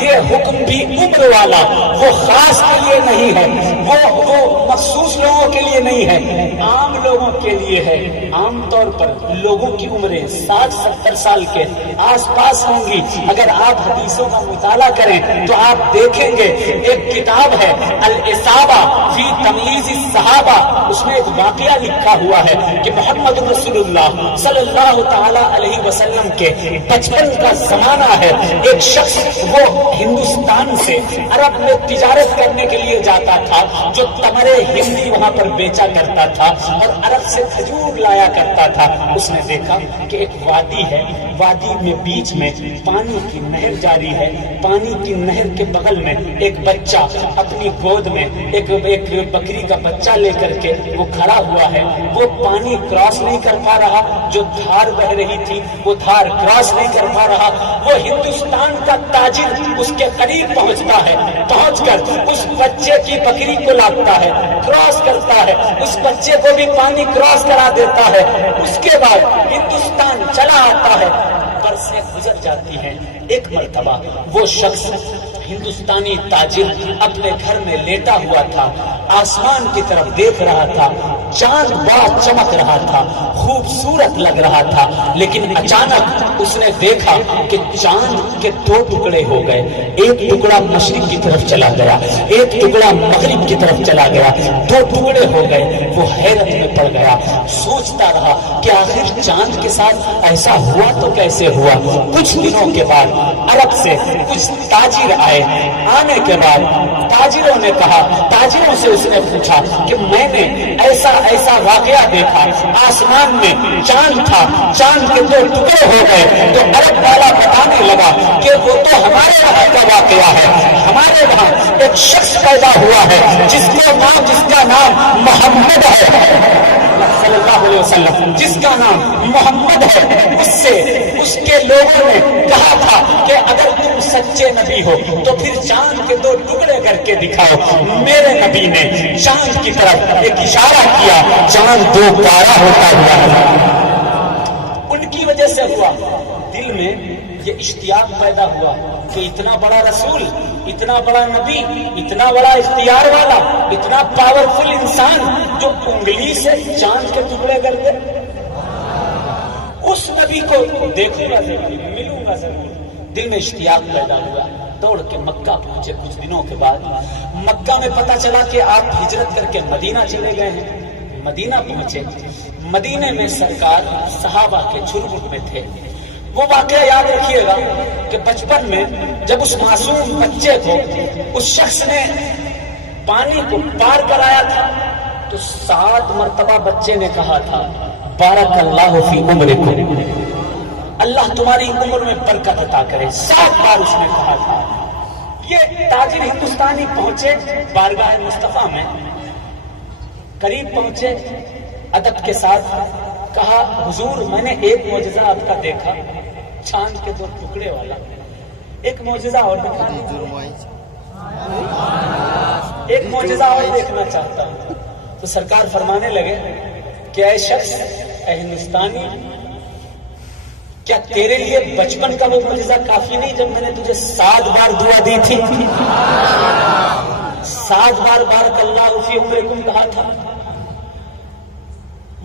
یہ حکم بھی عمر والا، وہ خاص کے لیے نہیں ہے، وہ مخصوص لوگوں کے لیے نہیں ہے، عام لوگوں کے لیے ہے۔ عام طور پر لوگوں کی عمریں 60-70 سال کے آس پاس ہوں گی۔ اگر آپ حدیثوں کا مطالعہ کریں تو آپ دیکھیں گے، ایک کتاب ہے الاصابہ فی تمییز الصحابہ، اس میں ایک واقعہ لکھا ہوا ہے کہ محمد رسول اللہ صلی اللہ تعالی علیہ وسلم کے بچپن کا زمانہ ہے۔ ایک شخص وہ ہندوستان سے عرب میں تجارت کرنے کے لیے جاتا تھا، جو تمرے ہندی وہاں پر بیچا کرتا تھا اور عرب سے کھجور لایا کرتا تھا۔ اس نے دیکھا کہ ایک وادی ہے، وادی میں بیچ میں پانی کی نہر جاری ہے، پانی کی نہر کے بغل میں ایک بچہ اپنی گود میں ایک بکری کا بچہ لے کر کے وہ کھڑا ہوا ہے۔ وہ پانی کراس نہیں کر پا رہا، جو دھار بہ رہی تھی وہ دھار کراس نہیں کر پا رہا۔ وہ ہندوستان کا تاجر اس کے قریب پہنچتا ہے، پہنچ کر اس بچے کی بکری کو لاتا ہے، کراس کرتا ہے، اس بچے کو بھی پانی کراس کرا دیتا ہے۔ اس کے بعد ہندوستان چلا آتا ہے، برسیں گزر جاتی ہیں۔ ایک مرتبہ وہ شخص ہندوستانی تاجر اپنے گھر میں لیٹا ہوا تھا، آسمان کی طرف دیکھ رہا تھا، چاند بڑا چمک رہا تھا، خوبصورت لگ رہا تھا، لیکن اچانک اس نے دیکھا کہ چاند کے 2 ٹکڑے ہو گئے، ایک ٹکڑا مشرق کی طرف چلا گیا، ایک ٹکڑا مغرب کی طرف چلا گیا، 2 ٹکڑے ہو گئے۔ وہ حیرت میں پڑ گیا، سوچتا رہا کہ آخر چاند کے ساتھ ایسا ہوا تو کیسے ہوا۔ کچھ دنوں کے بعد عرب سے کچھ تاجر آئے، آنے کے بعد تاجروں نے کہا، تاجروں سے اس نے پوچھا کہ میں نے ایسا واقعہ دیکھا، آسمان میں چاند تھا، چاند کے 2 ٹکڑے ہو گئے۔ تو عرب والا بتانے لگا کہ وہ تو ہمارے وہاں کا واقعہ ہے، ہمارے وہاں ایک شخص پیدا ہوا ہے جس کا نام محمد ہے صلی اللہ علیہ وسلم، جس کا نام محمد ہے۔ اس کے لوگوں نے کہا تھا کہ اگر تم سچے نبی ہو تو پھر چاند کے 2 ٹکڑے کر کے دکھاؤ۔ میرے نبی نے چاند کی طرف ایک اشارہ کیا، چاند 2 پارا ہوتا ہوا۔ ان کی وجہ سے ہوا، دل میں یہ اشتیاق پیدا ہوا کہ اتنا بڑا رسول، اتنا بڑا نبی، اتنا بڑا اختیار والا، اتنا پاورفل انسان جو انگلی سے چاند کے ٹکڑے کر دے، اس نبی کو دیکھوں گا ضرور، ملوں گا ضرور۔ دل میں اشتیاق پیدا ہوا، دوڑ کے مکہ پہنچے۔ کچھ دنوں کے بعد مکہ میں پتہ چلا کہ آپ ہجرت کر کے مدینہ چلے گئے ہیں۔ مدینہ پہنچے، مدینے میں سرکار صحابہ کے جھرمٹ میں تھے۔ وہ واقعہ یاد رکھیے گا کہ بچپن میں جب اس معصوم بچے کو اس شخص نے پانی کو پار کرایا تھا تو 7 مرتبہ بچے نے کہا تھا بارک اللہ فی عمرکم، اللہ تمہاری عمر میں برکت عطا کرے۔ 7 بار اس نے کہا تھا۔ یہ تاجر ہندوستانی پہنچے بارگاہ مصطفیٰ میں، قریب پہنچے، ادب کے ساتھ کہا حضور میں نے ایک معجزہ آپ کا دیکھا، چاند کے 2 ٹکڑے والا، ایک معجزہ اور دکھا دیجیے، ایک معجزہ اور دیکھنا چاہتا ہوں۔ تو سرکار فرمانے لگے کہ اے شخص، اے ہندوستانی، کیا تیرے لیے بچپن کا وہ معجزہ کافی نہیں جب میں نے تجھے 7 بار دعا دی تھی، 7 بار بارک اللہ فی عمرکم کہا تھا؟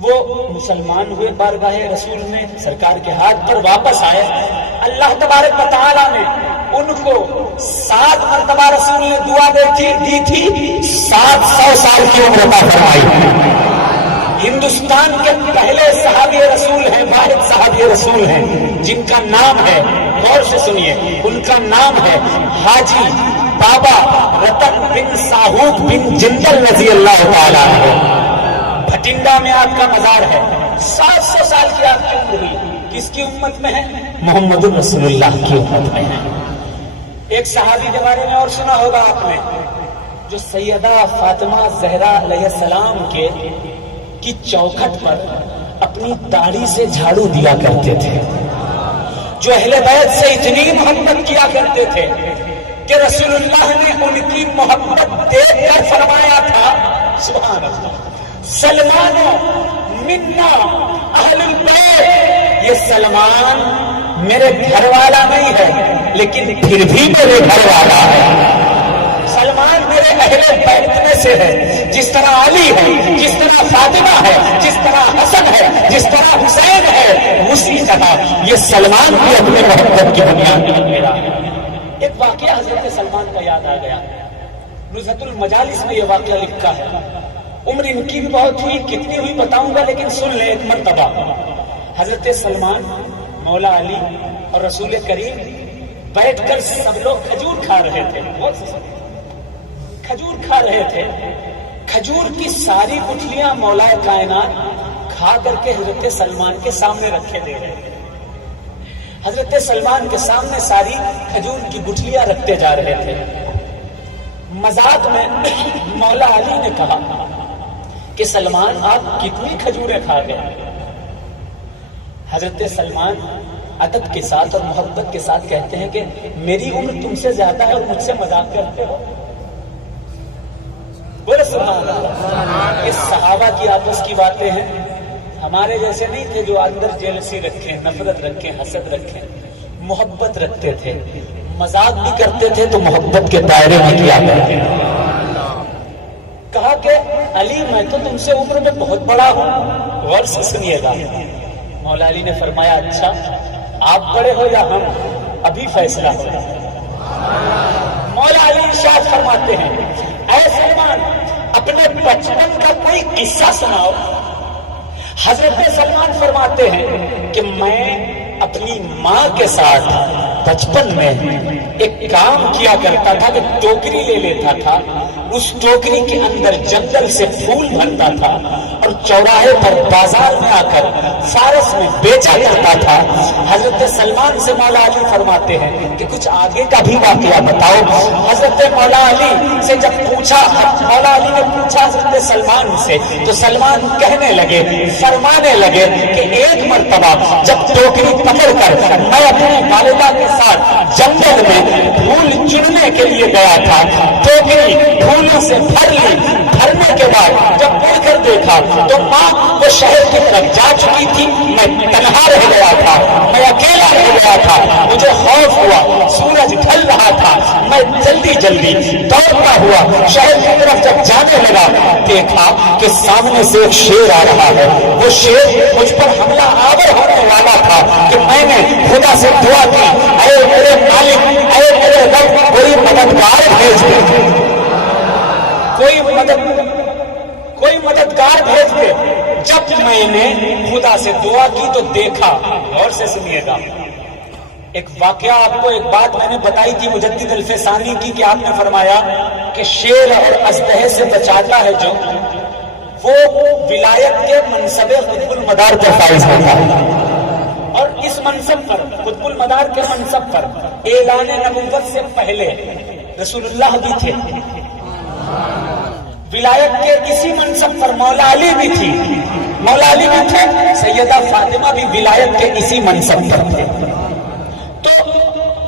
وہ مسلمان ہوئے بارگاہ رسول میں، سرکار کے ہاتھ پر واپس آئے۔ اللہ تبارک و تعالیٰ نے ان کو 7 مرتبہ رسول نے دعا دی تھی، 700 سال کی عمر عطا فرمائی۔ ہندوستان کے پہلے صحابی رسول ہیں، واحد صحابی رسول ہیں جن کا نام ہے، غور سے سنیے، ان کا نام ہے حاجی بابا رتن بن ساہوک بن جندل رضی اللہ تعالیٰ عنہ۔ بھٹنڈا میں آپ کا مزار ہے۔ 700 سال کی آپ کی عمر ہوئی، کس کی امت میں ہے؟ محمد رسول اللہ کی امت میں ہے۔ ایک صحابی کے بارے میں اور سنا ہوگا آپ نے، جو سیدہ فاطمہ زہرا علیہ السلام کی چوکھٹ پر اپنی داڑھی سے جھاڑو دیا کرتے تھے، جو اہل بیت سے اتنی محبت کیا کرتے تھے کہ رسول اللہ نے ان کی محبت دیکھ کر فرمایا تھا سبحان اللہ، سلمان منا اہل البیت، یہ سلمان میرے گھر والا نہیں ہے لیکن پھر بھی میرے گھر والا ہے. سلمان میرے اہل بیت میں سے ہے. جس طرح علی ہے، جس طرح فاطمہ ہے، جس طرح حسن ہے، جس طرح حسین ہے، اسی طرح یہ سلمان بھی اپنے محبت کی بنیاد پر میرا. ایک واقعہ حضرت سلمان کا یاد آ گیا. نزہت المجالس میں یہ واقعہ لکھا ہے. عمر ان کی بھی بہت ہوئی، کتنی ہوئی بتاؤں گا لیکن سن لیں. ایک مرتبہ حضرت سلمان، مولا علی اور رسول کریم بیٹھ کر سب لوگ کھجور کھا رہے تھے. کھجور کھا رہے تھے. کھجور کی ساری گٹھلیاں مولا کائنات کھا کر کے حضرت سلمان کے سامنے رکھے دے رہے تھے. حضرت سلمان کے سامنے ساری کھجور کی گٹھلیاں رکھتے جا رہے تھے. مذاق میں مولا علی نے کہا کہ سلمان آپ کتنی کھجوریں کھا گئے؟ حضرت سلمان ادب کے ساتھ اور محبت کے ساتھ کہتے ہیں کہ میری عمر تم سے زیادہ ہے اور مجھ سے مذاق کرتے ہو. بولے سبحان اللہ. یہ صحابہ کی آپس کی باتیں ہیں. ہمارے جیسے نہیں تھے جو اندر جیلسی رکھیں، نفرت رکھیں، حسد رکھیں. محبت رکھتے تھے. مذاق بھی کرتے تھے تو محبت کے دائرے میں کیا کرتے تھے. کہا کہ علی میں تو تم سے عمر میں بہت بڑا ہوں. غور سے سنیے گا. مولا علی نے فرمایا اچھا آپ بڑے ہو یا ہم، ابھی فیصلہ ہو. مولا علی ارشاد فرماتے ہیں اے سلمان اپنے بچپن کا کوئی قصہ سناؤ. حضرت سلمان فرماتے ہیں کہ میں اپنی ماں کے ساتھ بچپن میں ایک کام کیا کرتا تھا کہ ٹوکری لے لیتا تھا. اس ٹوکری کے اندر جنگل سے پھول بھرتا تھا اور چوراہے پر بازار میں آ کر فارس میں بیچا کرتا تھا. حضرت سلمان سے مولا علی فرماتے ہیں کہ کچھ آگے کا بھی واقعہ بتاؤ. حضرت مولا علی سے جب پوچھا، مولا علی نے پوچھا حضرت سلمان سے، تو سلمان کہنے لگے، فرمانے لگے کہ ایک مرتبہ جب ٹوکری پکڑ کر میں اپنی والدہ کے ساتھ جنگل میں پھول چننے کے لیے گیا تھا. ٹوکری پھولوں سے بھر لی. بھرنے کے بعد جب مڑ کر دیکھا تو ماں وہ شہر کی طرف جا چکی تھی. میں تنہا رہ گیا تھا، میں اکیلا رہ گیا تھا. مجھے خوف ہوا، سورج ڈھل رہا تھا. میں جلدی جلدی دوڑتا ہوا شہر کی طرف جب جانے لگا، دیکھا کہ سامنے سے ایک شیر آ رہا ہے. وہ شیر مجھ پر حملہ آور ہونے والا تھا کہ میں نے خدا سے دعا کی، اے میرے مالک، اے میرے رب، کوئی مددگار بھیج دے، کوئی مددگار بھیج دے. جب میں نے خدا سے دعا کی تو دیکھا. غور سے سنیے گا. ایک واقعہ آپ کو، ایک بات میں نے بتائی تھی مجدد الفسانی کی کہ آپ نے فرمایا کہ شیر اور اژدہے سے بچاتا ہے جو، وہ ولایت کے منصب قطب المدار پر فائز ہوتا ہے. اور اس منصب پر، قطب المدار کے منصب پر اعلان نبوت سے پہلے رسول اللہ بھی تھے. ولایت کے اسی منصب پر مولا علی بھی تھی، مولا علی بھی تھے. سیدہ فاطمہ بھی ولایت کے اسی منصب پر تھے. تو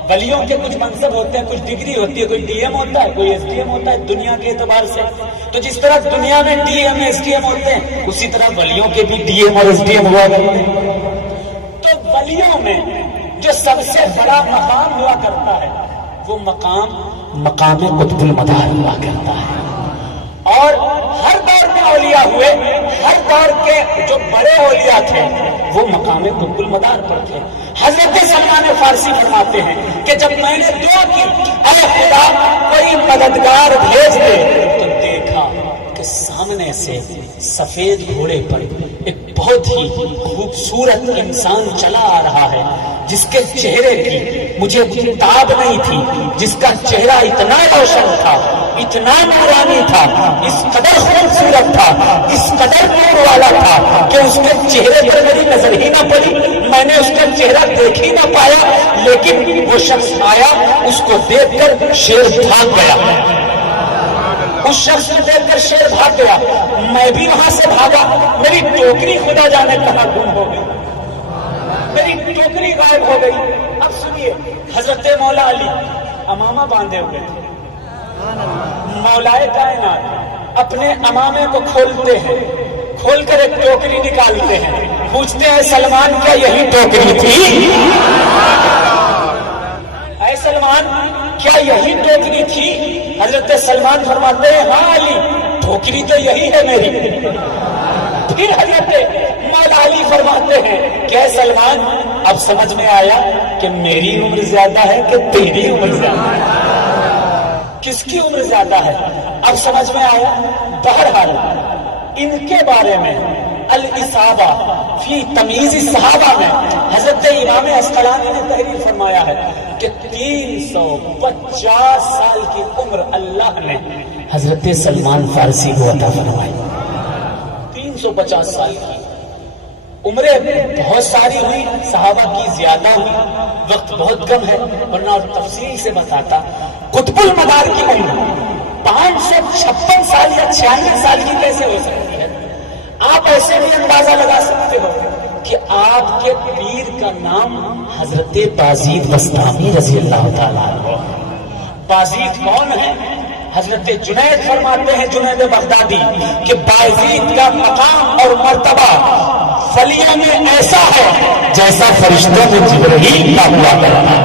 ولیوں کے کچھ منصب ہوتے ہیں، کچھ ڈگری ہوتی ہے. کوئی ڈی ایم ہوتا ہے، کوئی ایس ڈی ایم ہوتا ہے دنیا کے اعتبار سے. تو جس طرح دنیا میں D M S D M ہوتے ہیں، اسی طرح ولیوں کے بھی ڈی ایم اور ایس ڈی ایم ہوا کرتے ہیں. تو ولیوں میں جو سب سے بڑا مقام ہوا کرتا ہے وہ مقام قطب المدار ہوا کرتا ہے. اور ہر دور میں اولیاء ہوئے، ہر دور کے جو بڑے اولیاء تھے وہ مقام قطب المدار پر تھے. حضرت سلمان فارسی فرماتے ہیں کہ جب میں نے دعا کی اے خدا کوئی مددگار بھیج دے، تو دیکھا کہ سامنے سے سفید گھوڑے پر ایک بہت ہی خوبصورت انسان چلا آ رہا ہے، جس کے چہرے کی مجھے تاب نہیں تھی، جس کا چہرہ اتنا روشن تھا، اتنا نورانی تھا، اس قدر خوبصورت تھا، اس قدر نور والا تھا کہ اس کے چہرے پر میری نظر ہی نہ پڑی. میں نے اس کا چہرہ دیکھ ہی نہ پایا. لیکن وہ شخص آیا، اس کو دیکھ کر شیر بھاگ گیا. اس شخص کو دیکھ کر شیر بھاگ گیا. میں بھی وہاں سے بھاگا. میری ٹوکری خدا جانے کہاں گم ہو گئی، میری ٹوکری غائب ہو گئی. اب سنیے، حضرت مولا علی امامہ باندھے ہوئے تھے. مولائے کائنات اپنے امامے کو کھولتے ہیں، کھول کر ایک ٹوکری نکالتے ہیں. پوچھتے ہیں سلمان کیا یہی ٹوکری تھی؟ اے سلمان کیا یہی ٹوکری تھی؟ حضرت سلمان فرماتے ہیں ہاں علی ٹوکری تو یہی ہے میری۔ پھر حضرت مولا علی فرماتے ہیں کہ اے سلمان اب سمجھ میں آیا کہ میری عمر زیادہ ہے کہ تیری عمر زیادہ ہے، کس کی عمر زیادہ ہے اب سمجھ میں آیا۔ بہرحال ان کے بارے میں الاصابہ فی تمیز الصحابہ میں حضرت امام عسقلانی نے تحریر فرمایا ہے کہ 350 سال کی عمر اللہ نے حضرت سلمان فارسی کو عطا فرمائی۔ 350 سال کی عمریں بہت ساری ہوئی، صحابہ کی زیادہ ہوئی، وقت بہت کم ہے ورنہ اور تفصیل سے بتاتا۔ قطب المدار کی عمر 556 سال یا 96 سال کی کیسے ہو سکتی ہے؟ آپ ایسے بھی اندازہ لگا سکتے ہو کہ آپ کے پیر کا نام حضرت بازید بسطامی رضی اللہ تعالیٰ عنہ۔ بازید کون ہے؟ حضرت جنید فرماتے ہیں، جنید بغدادی، کہ بازید کا مقام اور مرتبہ فلیہ میں ایسا ہے جیسا فرشتوں میں جبرائیل کا ہوا کرتا ہے۔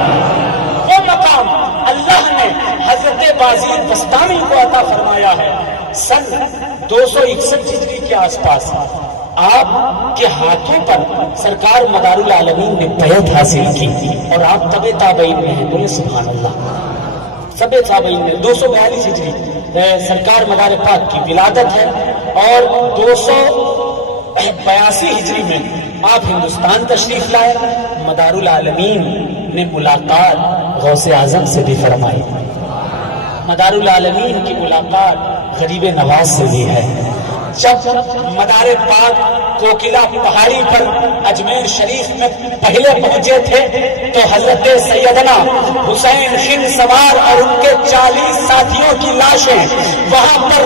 وہ مقام اللہ نے حضرت بازید بسطامی کو عطا فرمایا ہے۔ سن 261 ہجری کے آس پاس آپ کے ہاتھوں پر سرکار مدار العالمین نے بیعت حاصل کی اور آپ تبع تابعین میں ہیں، بولے سبحان اللہ۔ تبع تابعین میں 242 ہجری سرکار مدار پاک کی ولادت ہے اور 282 ہجری میں آپ ہندوستان تشریف لائے۔ مدار العالمین نے ملاقات غوث اعظم سے بھی فرمائی۔ مدار العالمین کی ملاقات غریب نواز سے بھی ہے۔ جب مدار پاک کوکلا پہاڑی پر اجمیر شریف میں پہلے پہنچے تھے تو حضرت سیدنا حسین خن سوار اور ان کے 40 ساتھیوں کی لاشیں وہاں پر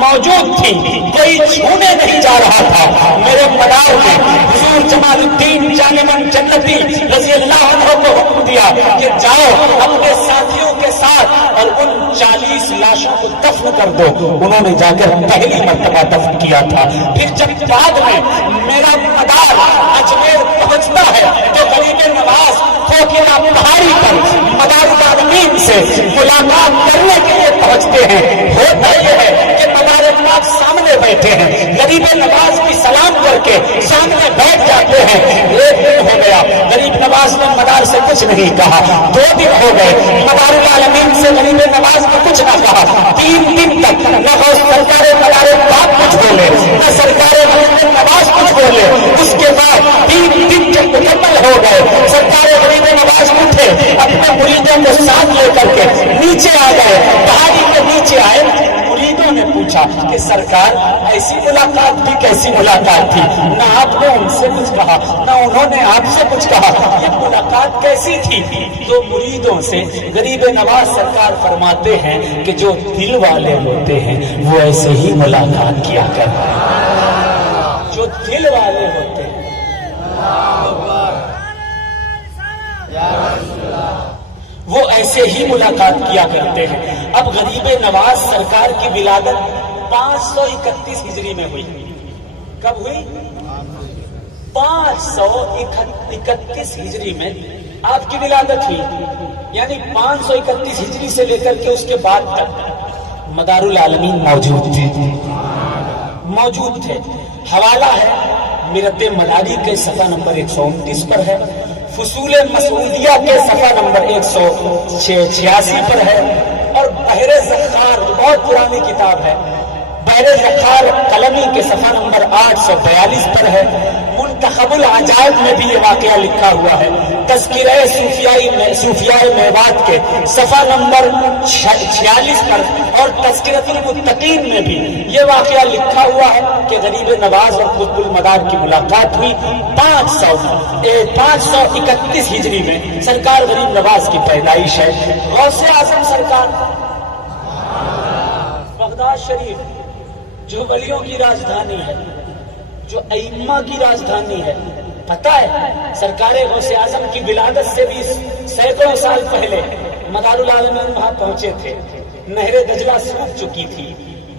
موجود تھی، کوئی چھونے نہیں جا رہا تھا۔ میرے مدار نے حضور جمال الدین جانمن جنتی رضی اللہ عنہ کو حکم دیا کہ جاؤ اپنے ساتھیوں کے ساتھ اور ان 40 لاشوں کو دفن کر دو۔ انہوں نے جا کر پہلی مرتبہ دفن کیا تھا۔ پھر جب بعد میں میرا مدار اجمیر پہنچتا ہے تو غریب نواز کوکلا پہاڑی پر مدار العالمین سے ملاقات کرنے کے لیے پہنچتے ہیں۔ ہوتا یہ ہے کہ مدار پاک سامنے بیٹھے ہیں، غریب نواز کی سلام کر کے سامنے بیٹھ جاتے ہیں۔ 1 دن ہو گیا، غریب نواز نے مدار سے کچھ نہیں کہا۔ 2 دن ہو گئے، مدار العالمین سے غریب نواز نے کچھ نہ کہا۔ 3 دن تک نہ سرکار مدار پاک کچھ بولے نہ سرکار غریب نواز کچھ بولے۔ اس کے بعد 3 دن جب مکمل ہو گئے، سرکار غریب نواز اٹھے، اپنے مریدوں کو ساتھ لے کر کے نیچے آ گئے، پہاڑی کے نیچے آئے۔ مریدوں نے پوچھا کہ سرکار ایسی ملاقات بھی کیسی ملاقات تھی؟ نہ آپ نے ان سے کچھ کہا نہ انہوں نے آپ سے کچھ کہا، یہ ملاقات کیسی تھی؟ تو مریدوں سے غریب نواز سرکار فرماتے ہیں کہ جو دل والے ہوتے ہیں وہ ایسے ہی ملاقات کیا کرتے ہیں، جو دل والے ہوتے ہیں وہ ایسے ہی ملاقات کیا کرتے ہیں۔ اب غریب نواز سرکار کی ولادت 531 ہجری میں ہوئی۔ کب ہوئی؟ 531 ہجری میں آپ کی ولادت ہوئی، یعنی 531 ہجری سے لے کر کے اس کے بعد تک مدار العالمین موجود تھے۔ حوالہ ہے مرت مداری کے صفحہ نمبر 129 پر ہے، فصول مسعودیہ کے صفحہ نمبر 186 پر ہے، اور بحر ذخار بہت پرانی کتاب ہے، بحر ذخار قلمی کے صفحہ نمبر 842 پر ہے۔ منتخب العجائب میں بھی یہ واقعہ لکھا ہوا ہے۔ تذکرہ صوفیاء میوات کے صفحہ نمبر 46 پر اور تذکرۃ المتقین میں بھی یہ واقعہ لکھا ہوا ہے کہ غریب نواز اور قطب المدار کی ملاقات ہوئی 531 ہجری میں۔ سرکار غریب نواز کی پیدائش ہے۔ غوث اعظم سرکار بغداد شریف جو ولیوں کی راجدھانی ہے، جو ائمہ کی راجدھانی ہے، پتہ ہے سرکار غوث اعظم کی ولادت سے بھی سینکڑوں سال پہلے مدار العالمین وہاں پہنچے تھے۔ نہر دجلہ سوکھ چکی تھی،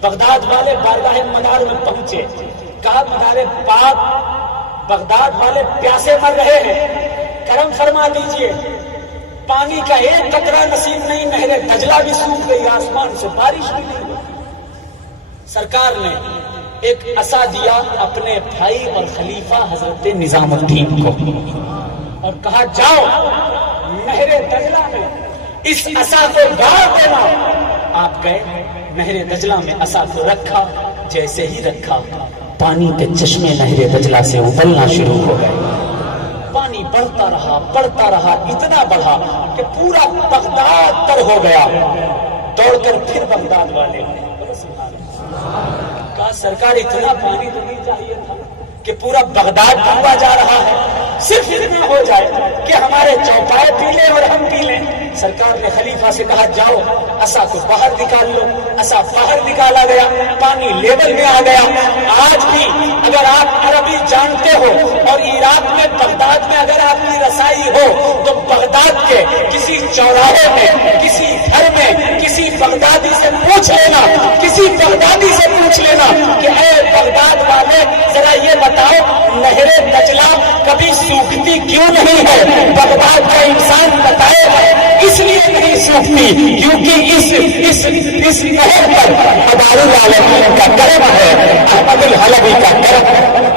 بغداد والے بارگاہ مدار میں پہنچے، کہا مدار پاک بغداد والے پیاسے مر رہے ہیں، کرم فرما دیجئے، پانی کا ایک قطرہ نصیب نہیں، نہر دجلہ بھی سوکھ گئی، آسمان سے بارش بھی نہیں ہوئی۔ سرکار نے ایک عصا دیا اپنے بھائی اور خلیفہ حضرت نظام الدین کو اور کہا جاؤ نہر دجلہ میں اس عصا کو گاڑ دینا۔ آپ گئے نہر دجلہ میں عصا کو رکھا، جیسے ہی رکھا پانی کے چشمے نہر دجلہ سے ابلنا شروع ہو گئے۔ پانی بڑھتا رہا، اتنا بڑھا کہ پورا بغداد تر ہو گیا۔ دوڑ کر پھر بغداد والے کہا سرکار اتنا پانی تو نہیں چاہیے تھا کہ پورا بغداد ڈوبا جا رہا ہے، صرف اتنا ہو جائے کہ ہمارے چوپائے پی لیں اور ہم پی لیں۔ سرکار نے خلیفہ سے کہا جاؤ عصا کو باہر نکال لو۔ عصا باہر نکالا گیا، پانی لیول میں آ گیا۔ آج بھی اگر آپ عربی جانتے ہو اور عراق میں بغداد میں اگر آپ کی رسائی ہو تو بغداد کے کسی چوراہے میں، کسی گھر میں کسی بغدادی سے پوچھ لینا، کسی بغدادی سے پوچھ لینا کہ اے بغداد والے ذرا یہ بتاؤ نہر دجلہ کبھی سوکھتی کیوں نہیں ہے؟ بغداد کا انسان بتائے گا اس لیے نہیں سوکھتی کیونکہ اس نہر پر مدار العالمین کا کرم ہے، احمد الحلبی کا کرم ہے۔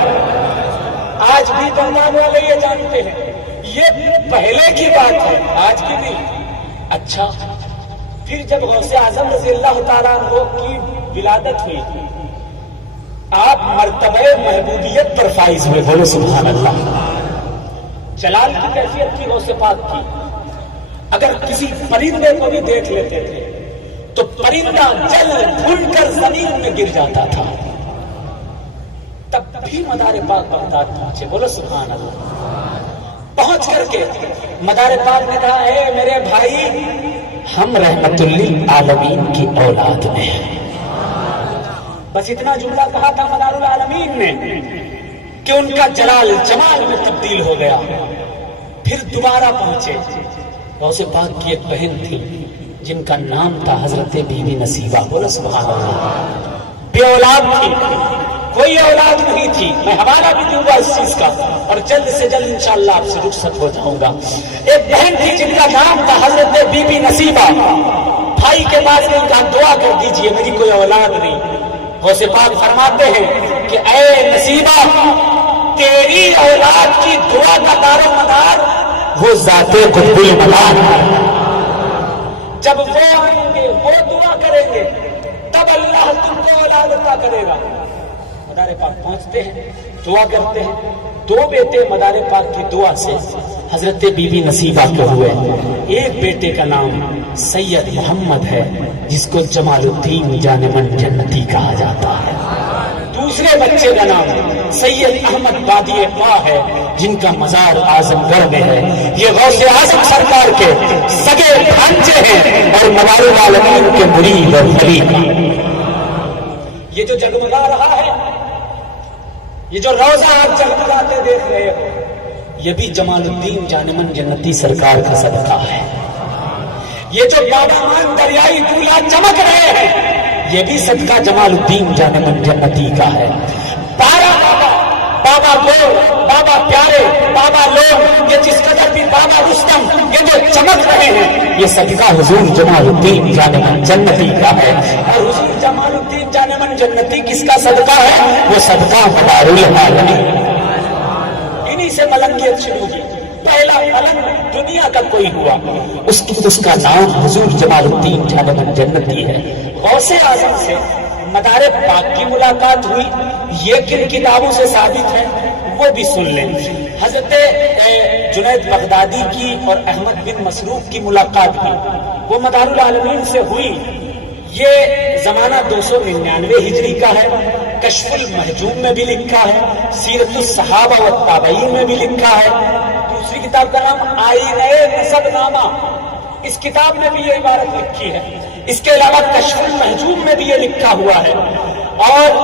آج بھی بغداد والے یہ جانتے ہیں، یہ پہلے کی بات ہے، آج کی نہیں۔ اچھا پھر جب غوث اعظم رضی اللہ تعالیٰ عنہ کی ولادت ہوئی، آپ مرتبہ محبوبیت پر فائز ہوئے، بولو سبحان اللہ۔ جلال کی کیفیت تھی غوث پاک کی، اگر کسی پرندے کو بھی دیکھ لیتے تھے تو پرندہ جل بھول کر زمین میں گر جاتا تھا، تب بھی مدار پاک بغداد پہنچے، بولو سبحان اللہ۔ پہنچ کر کے مدار پاک نے کہا اے میرے بھائی ہم رحمت للعالمین کی اولاد میں ہیں۔ بس اتنا جملہ کہا تھا مدار العالمین نے کہ ان کا جلال جمال میں تبدیل ہو گیا۔ پھر دوبارہ پہنچے، غوث پاک کی ایک بہن تھی جن کا نام تھا حضرت بی بی نصیبہ، بولو سبحان اللہ۔ بے اولاد تھی، کوئی اولاد نہیں تھی، میں حوالہ بھی دوں گا اس چیز کا اور جلد سے جلد انشاءاللہ آپ سے رخصت ہو جاؤں گا۔ ایک بہن تھی جن کا نام تھا حضرت بی بی نصیبہ، بھائی کے پاس نے کہا دعا کر دیجئے میری کوئی اولاد نہیں۔ غوث پاک فرماتے ہیں کہ اے نصیبہ تیری اولاد کی دعا کا دار و مدار وہ ذات قطب المکان ہے، جب وہ آئیں گے وہ دعا کریں گے تب اللہ تم کو اولاد عطا کرے گا۔ مدار پاک پہنچتے ہیں، دعا کرتے ہیں، دو بیٹے مدار پاک کی دعا سے حضرت بی بی نصیبہ کے ہوئے۔ ایک بیٹے کا نام سید محمد ہے جس کو جمال الدین جان من جنتی کہا جاتا ہے، دوسرے بچے کا نام سید احمد بادی پا ہے جن کا مزار اعظم گڑھ میں ہے۔ یہ غوث اعظم سرکار کے سگے بھانجے ہیں اور مدار العالمین کے مرید اور خلیل۔ یہ جو جگمگا رہا ہے، یہ جو روزہ آپ جگمگاتے دیکھ رہے ہو، یہ بھی جمال الدین جان من جنتی سرکار کا صدقہ ہے۔ یہ جو بابامان دریائی دولہ چمک رہے ہیں، یہ بھی صدقہ جمال الدین جان من جنتی کا ہے۔ بارہ بابا گول، بابا پیارے، بابا لوگ، یہ جس قدر بھی بابا رستم، یہ جو چمک رہے ہیں یہ صدقہ حضور جمال الدین جان من جنتی کا ہے۔ اور حضور جمال الدین جان من جنتی کس کا صدقہ ہے؟ وہ صدقہ مدار العالمین۔ انہی سے ملنگیت شروع کی، پہلا ملنگ دنیا کا کوئی ہوا اس کا نام حضور جمال الدین جان من جنتی ہے۔ غوث اعظم سے مدار پاک کی ملاقات ہوئی، یہ کن کتابوں سے ثابت ہے وہ بھی سن لیں۔ حضرت جنید بغدادی کی اور احمد بن مسروق کی ملاقات ہوئی، وہ مدار العالمین سے ہوئی۔ یہ زمانہ 299 ہجری کا ہے، کشف المحجوم میں بھی لکھا ہے، سیرت الصحابہ والتابعین میں بھی لکھا ہے۔ دوسری کتاب کا نام آئینہ نسب نامہ، اس کتاب میں بھی یہ عبارت لکھی ہے۔ اس کے علاوہ کشف المحجوم میں بھی یہ لکھا ہوا ہے۔ اور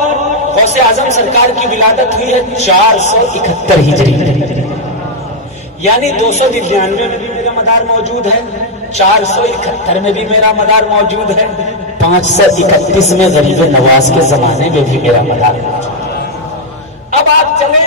غوث اعظم سرکار کی ولادت ہوئی ہے 471 ہجری، یعنی 299 میں بھی میرا مدار موجود ہے، 471 میں بھی میرا مدار موجود ہے، 531 میں غریب نواز کے زمانے میں بھی میرا مدار موجود ہے۔ اب آپ چلیں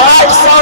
800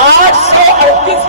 838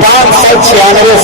596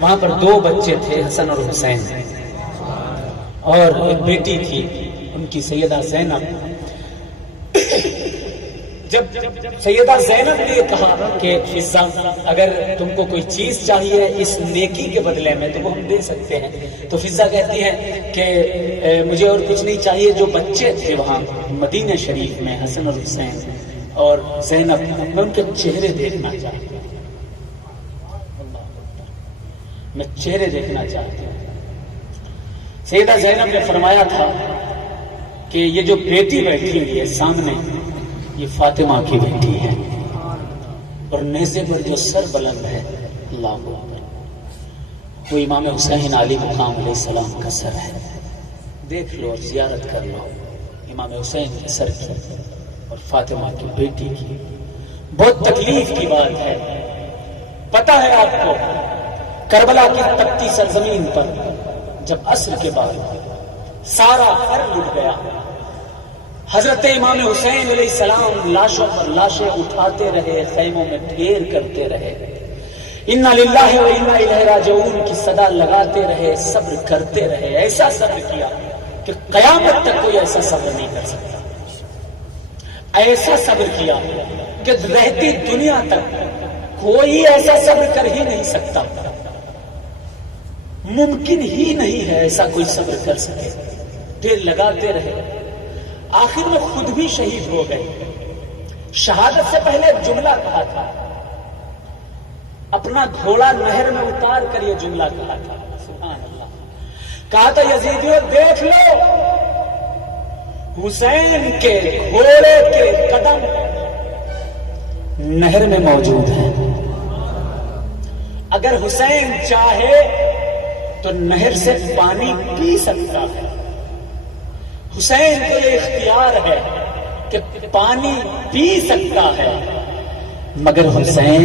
وہاں پر 2 بچے تھے، حسن اور حسین، اور ایک بیٹی تھی ان کی سیدہ زینب۔ جب سیدہ زینب نے کہا کہ فضہ اگر تم کو کوئی چیز چاہیے اس نیکی کے بدلے میں تو وہ ہم دے سکتے ہیں، تو فضہ کہتی ہے کہ مجھے اور کچھ نہیں چاہیے۔ جو بچے تھے وہاں مدینہ شریف میں، حسن اور حسین اور زینب، میں ان کے چہرے دیکھنا چاہتی ہوں، میں چہرے دیکھنا چاہتی ہوں۔ سیدہ زینب نے فرمایا تھا کہ یہ جو بیٹی بیٹھی ہوئی ہے سامنے، یہ فاطمہ کی بیٹی ہے، اور نیزے پر جو سر بلند ہے، اللہ اکبر، وہ امام حسین علی مقام علیہ السلام کا سر ہے۔ دیکھ لو اور زیارت کر لو امام حسین کے سر کی اور فاطمہ کی بیٹی کی۔ بہت تکلیف کی بات ہے۔ پتہ ہے آپ کو کربلا کی تپتی سرزمین پر جب عصر کے بعد سارا گھر لٹ گیا، حضرت امام حسین علیہ السلام لاشوں پر لاشیں اٹھاتے رہے، خیموں میں ڈھیر کرتے رہے، انا للہ و انا الیہ راجعون کی صدا لگاتے رہے، صبر کرتے رہے۔ ایسا صبر کیا کہ قیامت تک کوئی ایسا صبر نہیں کر سکتا، ایسا صبر کیا کہ رہتی دنیا تک کوئی ایسا صبر کر ہی نہیں سکتا، ممکن ہی نہیں ہے ایسا کوئی صبر کر سکے۔ ڈھیر لگاتے رہے، آخر میں خود بھی شہید ہو گئے۔ شہادت سے پہلے ایک جملہ کہا تھا، اپنا گھوڑا نہر میں اتار کر یہ جملہ کہا تھا، سبحان اللہ، کہا تھا یزیدیو دیکھ لو حسین کے گھوڑے کے قدم نہر میں موجود ہیں، اگر حسین چاہے تو نہر سے پانی پی سکتا ہے، حسین کو یہ اختیار ہے کہ پانی پی سکتا ہے، مگر حسین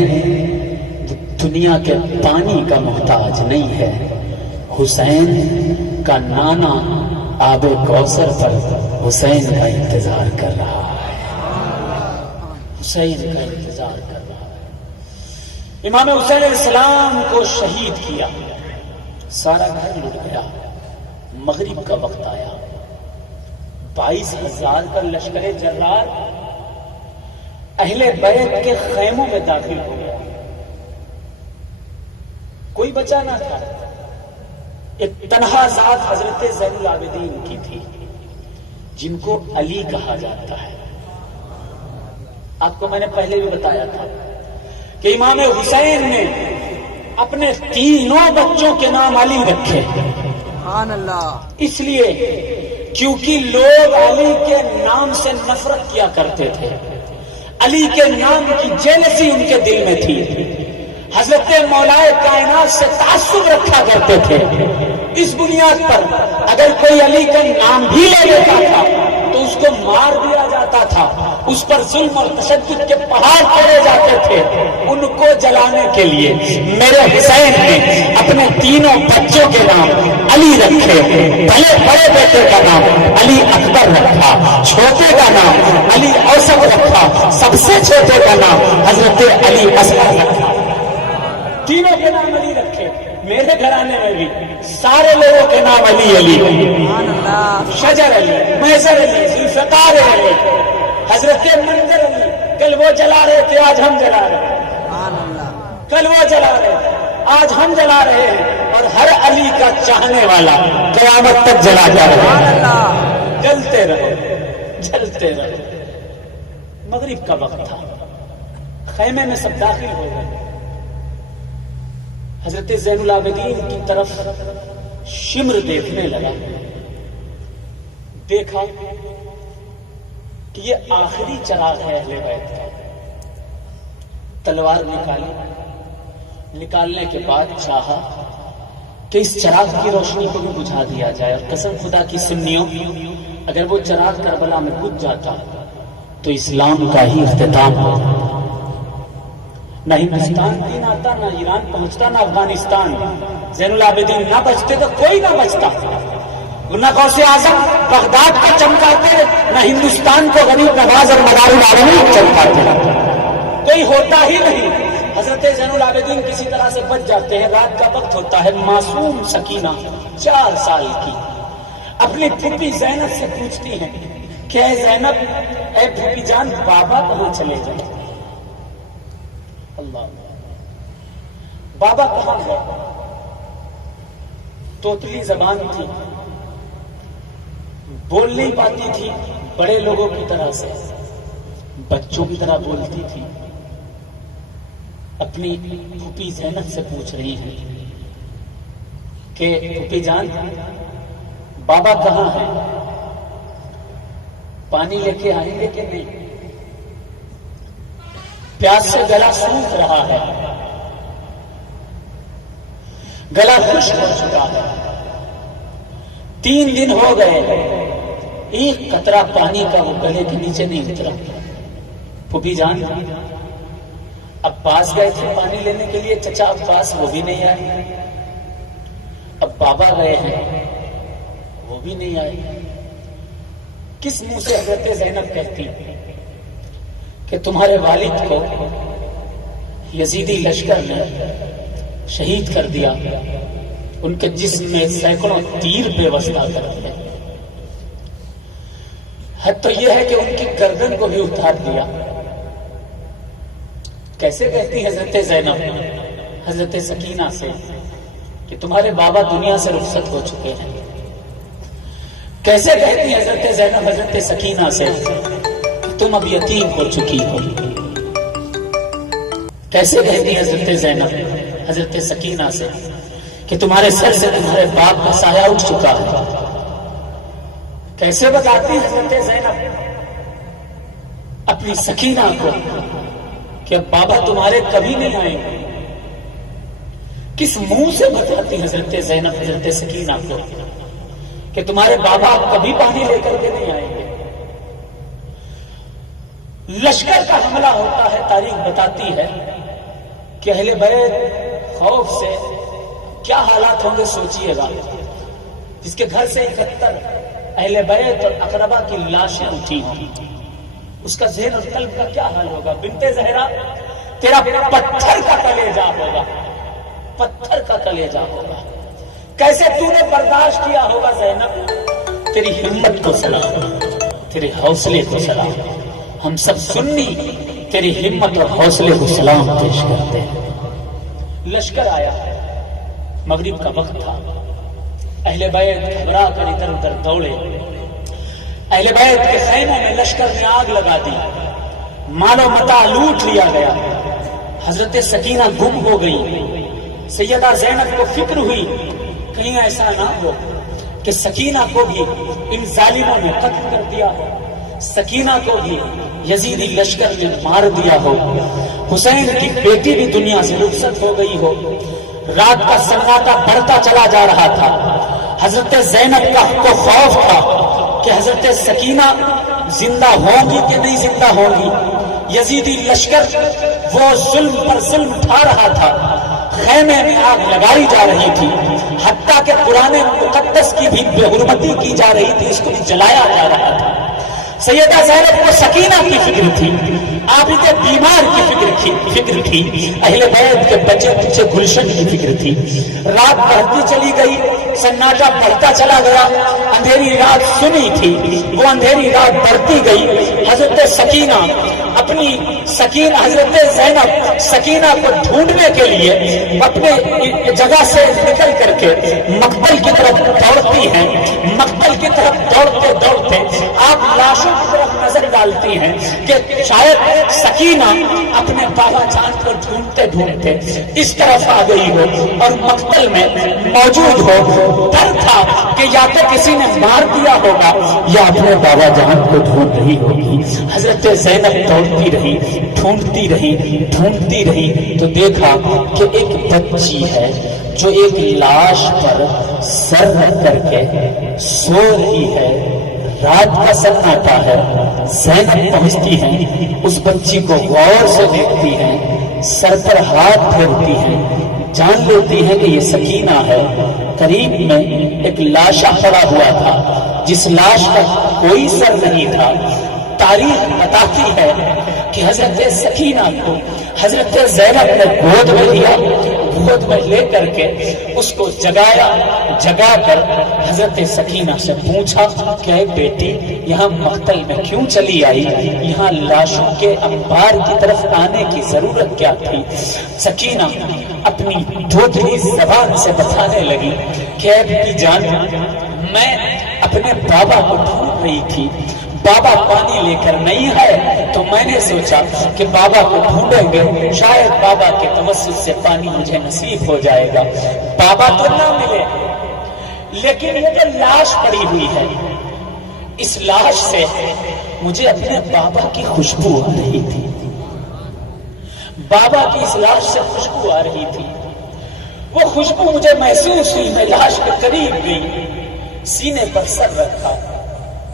دنیا کے پانی کا محتاج نہیں ہے۔ حسین کا نانا آب کوثر پر حسین کا انتظار کر رہا ہے، حسین کا انتظار کر رہا ہے۔ امام حسین علیہ السلام کو شہید کیا، سارا گھر لٹ گیا، مغرب کا وقت آیا، 22,000 کا لشکر جرار اہل بیت کے خیموں میں داخل ہو گیا، کوئی بچا نہ تھا۔ ایک تنہا ذات حضرت زین العابدین کی تھی جن کو علی کہا جاتا ہے۔ آپ کو میں نے پہلے بھی بتایا تھا کہ امام حسین نے اپنے 3 بچوں کے نام علی رکھے، سبحان اللہ، اس لیے کیونکہ لوگ علی کے نام سے نفرت کیا کرتے تھے، علی کے نام کی جیلسی ان کے دل میں تھی، حضرت مولائے کائنات سے تعصب رکھا کرتے تھے۔ اس بنیاد پر اگر کوئی علی کا نام بھی لے لیتا تھا تو اس کو مار دیا جاتا تھا، اس پر ظلم اور تشدد کے پہاڑ پھیرے جاتے تھے۔ ان کو جلانے کے لیے میرے حسین نے اپنے 3 بچوں کے نام علی رکھے، بھلے بڑے بیٹے کا نام علی اکبر رکھا، چھوٹے کا نام علی اوسط رکھا، سب سے چھوٹے کا نام حضرت علی اصغر رکھا، 3 کے نام علی رکھے۔ میرے گھرانے میں بھی سارے لوگوں کے نام علی علی، شجر علی، محضر علی، ذوالفقار علی، حضرت منظر علی۔ کل وہ جلا رہے تھے، آج ہم جلا رہے ہیں، کل وہ جلا رہے تھے، آج ہم جلا رہے ہیں، اور ہر علی کا چاہنے والا قیامت تک جلا جا رہا ہے۔ جلتے رہو، جلتے رہو۔ مغرب کا وقت تھا، خیمے میں سب داخل ہو گئے۔ حضرت زین العابدین کی طرف شمر دیکھنے لگا، دیکھا کہ یہ آخری چراغ ہے اہل بیت کا، تلوار نکالی، نکالنے کے بعد چاہا کہ اس چراغ کی روشنی کو بھی بجھا دیا جائے، اور قسم خدا کی سنیوں، اگر وہ چراغ کربلا میں بجھ جاتا تو اسلام کا ہی اختتام ہوتا، نہ ہندوستان دین آتا، نہ ایران پہنچتا، نہ افغانستان، زین العابدین نہ بچتے تو کوئی نہ بچتا، نہ غوث اعظم بغداد کا چمکاتے، نہ ہندوستان کو غریب نواز اور مدار العالمین چمکاتے، کوئی ہوتا ہی نہیں۔ حضرت زین العابدین کسی طرح سے بچ جاتے ہیں. رات کا وقت ہوتا ہے. معصوم سکینہ 4 سال کی اپنی پھوپھی زینب سے پوچھتی ہیں کہ اے زینب، اے پھوپھی جان، بابا کہاں چلے گئے؟ اللہ، بابا کہاں ہے؟ توتلی زبان تھی، بول نہیں پاتی تھی بڑے لوگوں کی طرح سے، بچوں کی طرح بولتی تھی. اپنی پھوپھی زینب سے پوچھ رہی ہیں کہ پھوپھی جان، بابا کہاں ہے؟ پانی لے کے آئیں گے کہ نہیں؟ پیاس سے گلا سوکھ رہا ہے، گلا خشک ہو چکا ہے. 3 دن ہو گئے، ایک قطرہ پانی کا وہ گلے کے نیچے نہیں اترا. پھوپھی جان، عباس گئے تھے پانی لینے کے لیے، چچا عباس، وہ بھی نہیں آئے. اب بابا گئے ہیں، وہ بھی نہیں آئے. کس منہ سے حضرت زینب کہتی کہ تمہارے والد کو یزیدی لشکر نے شہید کر دیا، ان کے جسم میں سینکڑوں تیر بے واسطہ کر دیے. حد تو یہ ہے کہ ان کی گردن کو بھی اتار دیا. کیسے کہتی حضرت زینب حضرت سکینہ سے کہ تمہارے بابا دنیا سے رخصت ہو چکے ہیں؟ کیسے کہتی حضرت زینب حضرت سکینہ سے کہ تم اب یتیم ہو چکی ہو؟ کیسے کہتی حضرت زینب حضرت سکینہ سے کہ تمہارے سر سے تمہارے باپ کا سایہ اٹھ چکا ہے؟ کیسے بتاتی حضرت زینب اپنی سکینہ کو کہ اب بابا تمہارے کبھی نہیں آئیں گے؟ کس منہ سے بتاتی حضرت زینب حضرت سکینہ کو کہ تمہارے بابا کبھی پانی لے کر کے نہیں آئیں گے؟ لشکر کا حملہ ہوتا ہے. تاریخ بتاتی ہے کہ اہل بیت خوف سے کیا حالات ہوں گے سوچئے گا. جس کے گھر سے 71 اہل بیت اور اقربا کی لاشیں اٹھی ہوں، اس کا ذہن اور قلب کا کیا حال ہوگا؟ بنت زہرا، تیرا پتھر کا کلیجہ ہوگا، پتھر کا کلیجہ ہوگا. کیسے تو نے برداشت کیا ہوگا زینب؟ تیری ہمت کو سلام، تیرے حوصلے کو سلام. ہم سب سنی تیری ہمت اور حوصلے کو سلام پیش کرتے ہیں. لشکر آیا، مغرب کا وقت تھا. اہل بیت گھبرا کر ادھر ادھر دوڑے. اہل بیت کے خیموں میں لشکر نے آگ لگا دی، مال و متاع لوٹ لیا گیا. حضرت سکینہ گم ہو گئی. سیدہ زینب کو فکر ہوئی کہیں ایسا نہ ہو کہ سکینہ کو بھی ان ظالموں نے قتل کر دیا ہو، سکینہ کو بھی یزیدی لشکر نے مار دیا ہو، حسین کی بیٹی بھی دنیا سے رخصت ہو گئی ہو. رات کا سناٹا بڑھتا چلا جا رہا تھا. حضرت زینب کو خوف تھا کہ حضرت سکینہ زندہ ہوں گی کہ نہیں زندہ ہوں گی. یزیدی لشکر وہ ظلم پر ظلم اٹھا رہا تھا. خیمے میں آگ لگائی جا رہی تھی، حتیٰ کہ قرآن مقدس کی بھی بے حرمتی کی جا رہی تھی، اس کو بھی جلایا جا رہا تھا. سیدہ زینب کو سکینہ کی فکر تھی، عابد بیمار کی فکر تھی، اہل بیت کے بچے بچے گلشن کی فکر تھی. رات بڑھتی چلی گئی، سناٹا بڑھتا چلا گیا. اندھیری رات سنی تھی، وہ اندھیری رات بڑھتی گئی. حضرت سکینہ حضرت زینب سکینہ کو ڈھونڈنے کے لیے اپنے جگہ سے نکل کر کے مقتل کی طرف دوڑتی ہیں. مقتل کی طرف دوڑتے دوڑتے آپ لاشوں کی طرف نظر ڈالتی ہیں کہ شاید سکینہ اپنے بابا جان کو ڈھونڈتے ڈھونڈتے اس طرف آ گئی ہو اور مقتل میں موجود ہو. ڈر تھا کہ یا تو کسی نے مار دیا ہوگا یا اپنے بابا جان کو ڈھونڈ رہی ہوگی. حضرت زینب دوڑتی رہی، ڈھونڈتی رہی تو دیکھا کہ ایک بچی ہے جو ایک لاش پر سر رکھ کر کے سو رہی ہے. رات کا سناٹا ہے. زینب پہنچتی ہیں، اس بچی کو غور سے دیکھتی ہیں، سر پر ہاتھ پھیرتی ہیں، جان لیتی ہے کہ یہ سکینہ ہے. قریب میں ایک لاشا پڑا ہوا تھا جس لاش کا کوئی سر نہیں تھا. تاریخ بتاتی ہے کہ حضرت سکینہ کو حضرت زینب نے گود میں لیا، گود میں لے کر کے اس کو جگایا، جگا کر حضرت سکینہ سے پوچھا کہ اے بیٹی یہاں مقتل میں کیوں چلی آئی، یہاں لاشوں کے انبار کی طرف آنے کی ضرورت کیا تھی؟ سکینہ اپنی دھوتری زبان سے بتانے لگی کہ اے بیٹی جان، میں اپنے بابا کو ڈھونڈ رہی تھی، بابا پانی لے کر نہیں ہے تو میں نے سوچا کہ بابا کو ڈھونڈیں گے، شاید بابا کے توسط سے پانی مجھے نصیب ہو جائے گا۔ بابا تو نہ ملے، لیکن یہ جو لاش پڑی ہوئی ہے، اس لاش سے مجھے اپنے بابا کی خوشبو آ رہی تھی، بابا کی اس لاش سے خوشبو آ رہی تھی، وہ خوشبو مجھے محسوس ہوئی، میں لاش کے قریب گئی، سینے پر سر رکھا،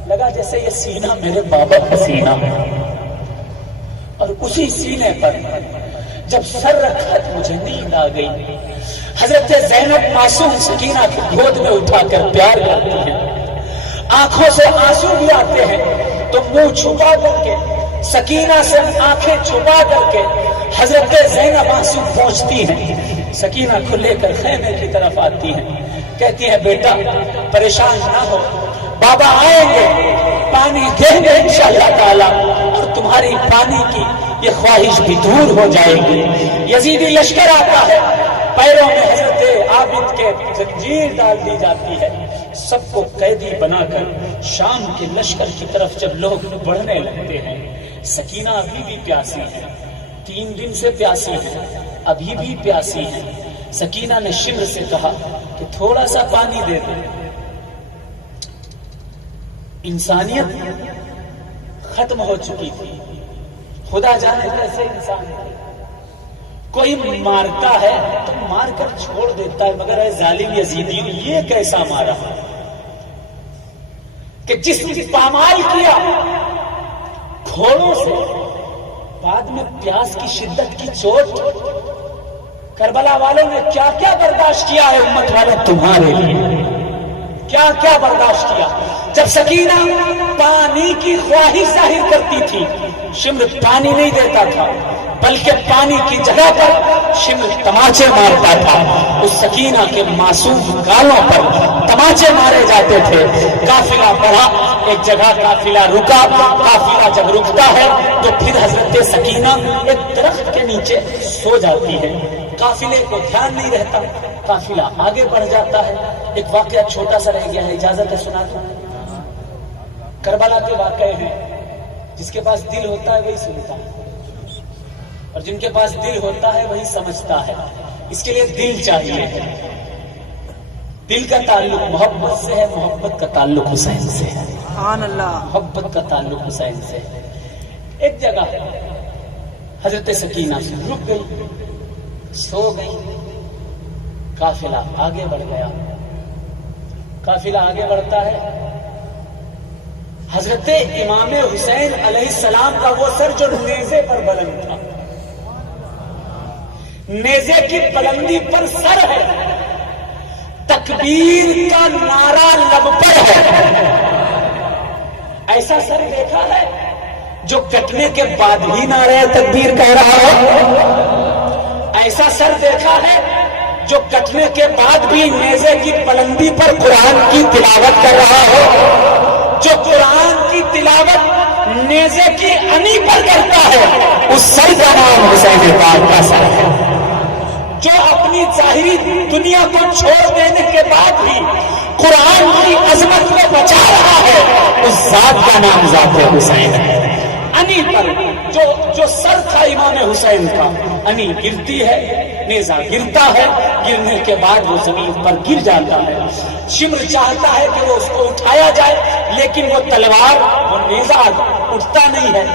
لگا جیسے یہ سینہ میرے بابا کا سینہ ہے، اور اسی سینے پر جب سر رکھا تو مجھے نیند آ گئی۔ حضرت زینب معصوم سکینہ کی گود میں اٹھا کر پیار کرتی ہیں، آنکھوں سے آنسو بھی آتے ہیں تو منہ چھپا کر کے، سکینہ سے آنکھیں چھپا کر کے حضرت زینب آنسو پہنچتی ہیں، سکینہ کو لے کر خیمے کی طرف آتی ہیں، کہتی ہے بیٹا پریشان نہ ہو، بابا آئیں گے، پانی دیں گے انشاءاللہ تعالی، اور تمہاری پانی کی یہ خواہش بھی دور ہو جائے گی۔ یزیدی لشکر آتا ہے، پیروں میں حضرت عابد کے زنجیر ڈال دی جاتی ہے، سب کو قیدی بنا کر شام کے لشکر کی طرف جب لوگ بڑھنے لگتے ہیں، سکینہ ابھی بھی پیاسی ہے، 3 دن سے پیاسی ہے، ابھی بھی پیاسی ہے۔ سکینہ نے شمر سے کہا کہ تھوڑا سا پانی دے دے۔ انسانیت ختم ہو چکی تھی، خدا جانے کیسے انسان تھے، کوئی مارتا ہے تو مار کر چھوڑ دیتا ہے، مگر اے ظالم یزیدی یہ کیسا مارا کہ جس نے پامال کیا گھوڑوں سے، بعد میں پیاس کی شدت کی چوٹ، کربلا والوں نے کیا کیا برداشت کیا ہے امت والے تمہارے لیے، کیا کیا برداشت کیا۔ جب سکینہ پانی کی خواہش ظاہر کرتی تھی، شمر پانی نہیں دیتا تھا، بلکہ پانی کی جگہ پر شمر تماچے مارتا تھا، اس سکینہ کے معصوم گالوں پر تماچے مارے جاتے تھے۔ قافلہ بڑھا، ایک جگہ قافلہ رکا، قافلہ جب رکتا ہے تو پھر حضرت سکینہ ایک درخت کے نیچے سو جاتی ہے، قافلے کو دھیان نہیں رہتا، قافلہ آگے بڑھ جاتا ہے۔ ایک واقعہ چھوٹا سا رہ گیا ہے، اجازت ہے سنا دوں؟ کربلا کے واقعے ہیں، جس کے پاس دل ہوتا ہے وہی سنتا ہے، اور جن کے پاس دل ہوتا ہے وہی سمجھتا ہے، اس کے لیے دل چاہیے۔ دل کا تعلق محبت سے ہے، محبت کا تعلق حسین سے ہے، سبحان اللہ، محبت کا تعلق حسین سے ہے۔ ایک جگہ حضرت سکینہ سے رک گئی، سو گئی، قافلہ آگے بڑھ گیا، قافلہ آگے بڑھتا ہے، حضرت امام حسین علیہ السلام کا وہ سر جو نیزے پر بلند تھا، نیزے کی بلندی پر سر ہے، تکبیر کا نعرہ لب پر ہے۔ ایسا سر دیکھا ہے جو کٹنے کے بعد بھی نعرہ تکبیر کہہ رہا ہو؟ ایسا سر دیکھا ہے جو کٹنے کے بعد بھی نیزے کی بلندی پر قرآن کی تلاوت کر رہا ہو؟ جو قرآن کی تلاوت نیزے کی انی پر کرتا ہے، اس سر کا نام حسین پاک کا سر ہے۔ جو اپنی ظاہری دنیا کو چھوڑ دینے کے بعد بھی قرآن کی عظمت کو بچا رہا ہے، اس ذات کا نام ذات حسین ہے۔ انی پر جو سر تھا امام حسین کا، انی گرتی ہے، نیزہ گرتا ہے، گرنے کے بعد وہ زمین پر گر جاتا ہے۔ شمر چاہتا ہے کہ وہ اس کو اٹھایا جائے، لیکن وہ تلوار، وہ نیزہ اٹھتا نہیں ہے۔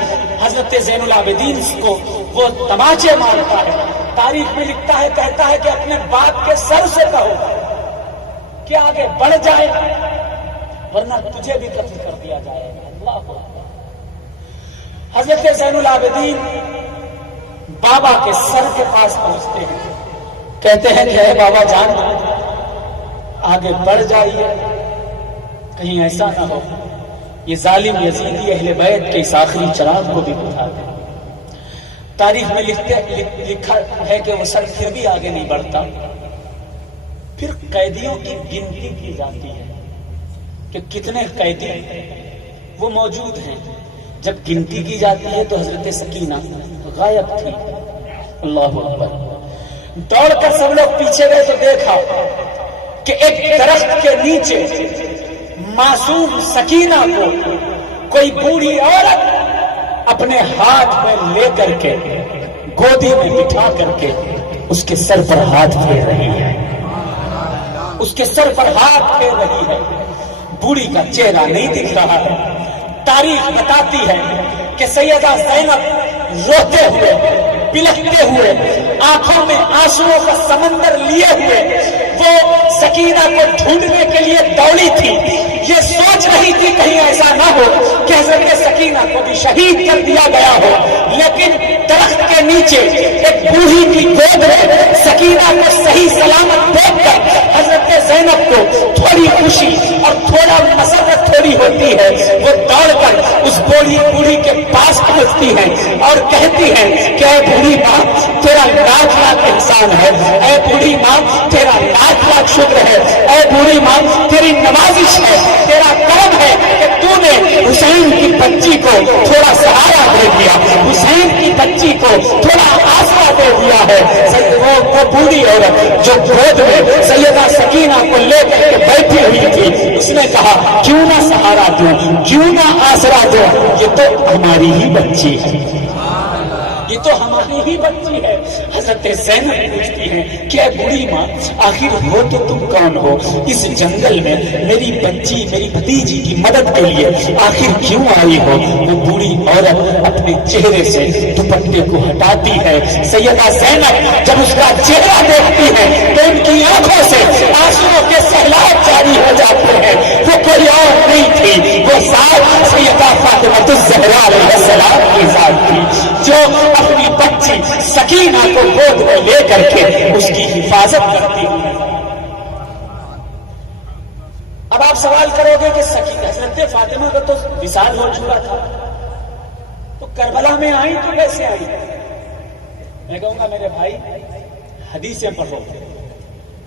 حضرت زین العابدین کو وہ تماچے مارتا ہے، تاریخ میں لکھتا ہے، کہتا ہے کہ اپنے باپ کے سر سے کہو کہ آگے بڑھ جائے ورنہ تجھے بھی قتل کر دیا جائے گا۔ اللہ اکبر۔ حضرت زین العابدین بابا کے سر کے پاس پہنچتے ہیں، کہتے ہیں کہ اے بابا جان آگے بڑھ جائیے، کہیں ایسا نہ ہو یہ ظالم یزیدی اہل بیت کے اس آخری چراغ کو بھی بجھا دے۔ تاریخ میں لکھا ہے کہ وہ سر پھر بھی آگے نہیں بڑھتا. پھر قیدیوں کی گنتی کی جاتی ہے کہ کتنے قیدی وہ موجود ہیں. جب گنتی کی جاتی ہے تو حضرت سکینہ غائب تھی. اللہ اکبر. دوڑ کر سب لوگ پیچھے گئے تو دیکھا کہ ایک درخت کے نیچے معصوم سکینہ کو کوئی بوڑھی عورت اپنے ہاتھ میں لے کر کے گودی میں بٹھا کر کے اس کے سر پر ہاتھ پھیر رہی ہے. اس کے سر پر ہاتھ پھیر رہی ہے. بوڑھی کا چہرہ نہیں دکھ رہا ہے. تاریخ بتاتی ہے کہ سیدہ زینب روتے ہوئے بلکتے ہوئے آنکھوں میں آنسوؤں کا سمندر لیے ہوئے وہ سکینہ کو ڈھونڈنے کے لیے دوڑی تھی. یہ سوچ رہی تھی کہیں ایسا نہ ہو کہ حضرت سکینہ کو بھی شہید کر دیا گیا ہو. لیکن درخت کے نیچے ایک بوڑھی کی گود میں سکینہ کو صحیح سلامت دیکھ کر حضرت زینب کو تھوڑی خوشی اور تھوڑا مسرت تھوڑی ہوتی ہے. وہ دوڑ کر اس بوڑھی کے پاس پہنچتی ہے اور کہتی ہے کہ اے بوڑھی ماں تیرا لاکھ لاکھ احسان ہے. اے بوڑھی ماں تیرا لاکھ لاکھ شکر ہے. اے بوڑھی ماں تیری نوازش ہے, تیرا کرم ہے کہ تو نے حسین کی بچی کو تھوڑا سہارا دے دیا, حسین کی بچی کو تھوڑا آسرا دے دیا ہے. وہ بوڑھی عورت جو گود میں سیدہ سکینہ کو لے کر کے بیٹھی ہوئی تھی, اس نے کہا کیوں نہ سہارا دوں, کیوں نہ آسرا دوں, یہ تو ہماری ہی بچی ہے, یہ تو ہماری ہی بچی ہے. حضرت زینب پوچھتی ہے کہ اے بوڑھی ماں آخر ہو تو تم کون ہو؟ اس جنگل میں میری بچی میری بھتیجی کی مدد کے لیے آخر کیوں آئی ہو؟ وہ بوڑھی عورت اپنے چہرے سے دوپٹے کو ہٹاتی ہے. سیدہ زینب جب اس کا چہرہ دیکھتی ہے تو ان کی آنکھوں سے آنسوؤں کے سیلاب جاری ہو جاتے ہیں. وہ کوئی اور نہیں تھی, وہ ذات سیدہ فاطمہ الزہرا علیہ السلام کی ذات تھی جو اپنی بچی سکینہ کو گود میں لے کر کے اس کی حفاظت کرتی ہے. اب آپ سوال کرو گے کہ سکینہ حضرت فاطمہ کا تو وصال ہو چکا تھا, تو کربلا میں آئی تو کیسے آئی؟ میں کہوں گا میرے بھائی حدیثیں پڑھو.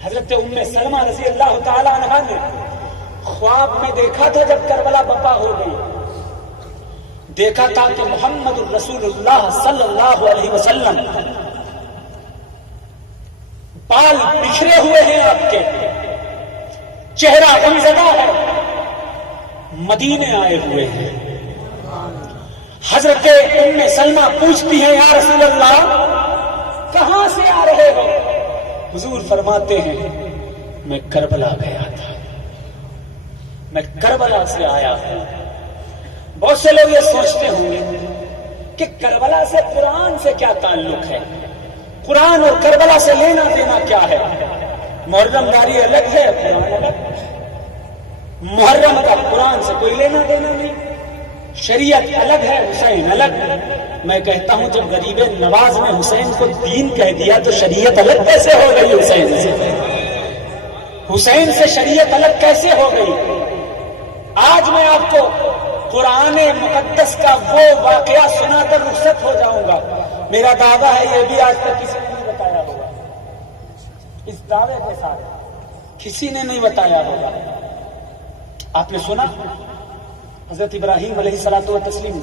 حضرت ام سلمہ رضی اللہ تعالی عنہا نے خواب میں دیکھا تھا جب کربلا بپا ہو گئی, دیکھا تھا کہ محمد الرسول اللہ صلی اللہ علیہ وسلم بال بکھرے ہوئے ہیں, آپ کے چہرہ غمزدہ ہے, مدینے آئے ہوئے ہیں. حضرت ام سلمہ پوچھتی ہیں یا رسول اللہ کہاں سے آ رہے ہو؟ حضور فرماتے ہیں میں کربلا گیا تھا, میں کربلا سے آیا ہوں. بہت سے لوگ یہ سوچتے ہوں گے کہ کربلا سے قرآن سے کیا تعلق ہے, قرآن اور کربلا سے لینا دینا کیا ہے؟ محرم داری الگ ہے, قرآن الگ. محرم کا قرآن سے کوئی لینا دینا نہیں, شریعت الگ ہے, حسین الگ. میں کہتا ہوں جب غریب نواز نے حسین کو دین کہہ دیا تو شریعت الگ کیسے ہو گئی حسین سے؟ حسین سے شریعت الگ کیسے ہو گئی؟ آج میں آپ کو قرآن مقدس کا وہ واقعہ سنا کر رخصت ہو جاؤں گا. میرا دعویٰ ہے یہ بھی آج تک کسی نے نہیں بتایا ہوگا, اس دعوے کے ساتھ کسی نے نہیں بتایا ہوگا. آپ نے سنا حضرت ابراہیم علیہ الصلوۃ والتسلیم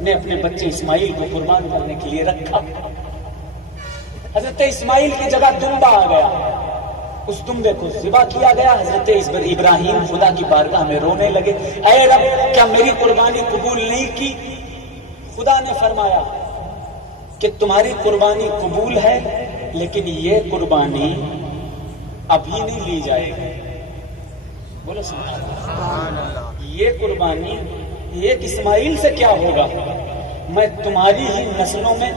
نے اپنے بچے اسماعیل کو قربان کرنے کے لیے رکھا. حضرت اسماعیل کی جگہ دمبا آ گیا, اس دمبے کو ذبح کیا گیا. حضرت ابراہیم خدا کی بارگاہ میں رونے لگے, اے رب کیا میری قربانی قبول نہیں کی؟ خدا نے فرمایا کہ تمہاری قربانی قبول ہے لیکن یہ قربانی ابھی نہیں لی جائے گی. بولو سبحان اللہ. یہ قربانی ایک اسماعیل سے کیا ہوگا؟ میں تمہاری ہی نسلوں میں